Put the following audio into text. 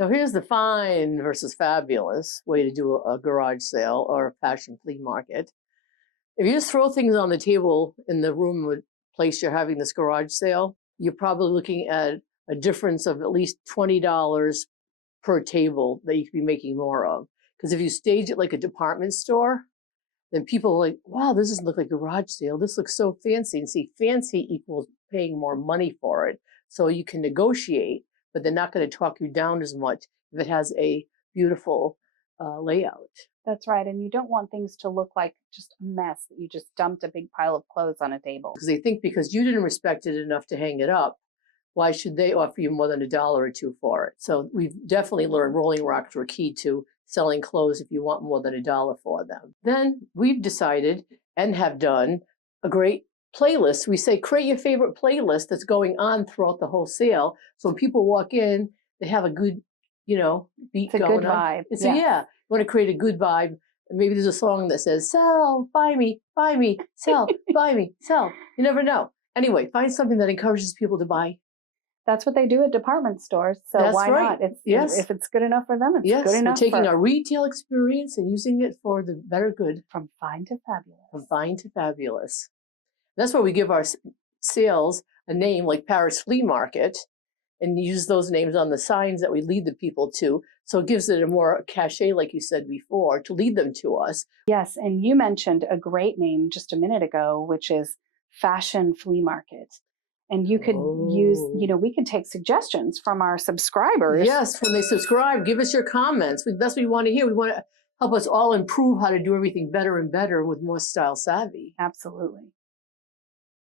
Now, here's the fine versus fabulous way to do a garage sale or a fashion flea market. If you just throw things on the table in the room or place you're having this garage sale, you're probably looking at a difference of at least $20 per table that you could be making more of. Because if you stage it like a department store, then people are like, wow, this doesn't look like a garage sale. This looks so fancy. And see, fancy equals paying more money for it. So you can negotiate, but they're not going to talk you down as much if it has a beautiful layout. That's right. And you don't want things to look like just a mess that you just dumped a big pile of clothes on a table. Because they think because you didn't respect it enough to hang it up, why should they offer you more than $1 or $2 for it? So we've definitely learned rolling rocks were key to selling clothes if you want more than $1 for them. Then we've decided and have done a great playlist. We say create your favorite playlist that's going on throughout the whole sale. So when people walk in, they have a good, beat It's a going good on. vibe. It's yeah. You want to create a good vibe. Maybe there's a song that says, sell, buy me, sell, buy me, sell. You never know. Anyway, find something that encourages people to buy. That's what they do at department stores. So That's why right. not? Yes. If it's good enough for them, it's Yes, good enough. We're taking our retail experience and using it for the better good. From fine to fabulous. From fine to fabulous. That's why we give our sales a name like Paris Flea Market and use those names on the signs that we lead the people to. So it gives it a more cachet, like you said before, to lead them to us. Yes, and you mentioned a great name just a minute ago, which is Fashion Flea Market. And you could use, we could take suggestions from our subscribers. Yes, when they subscribe, give us your comments. That's what we want to hear. We want to help us all improve how to do everything better and better with more style savvy. Absolutely.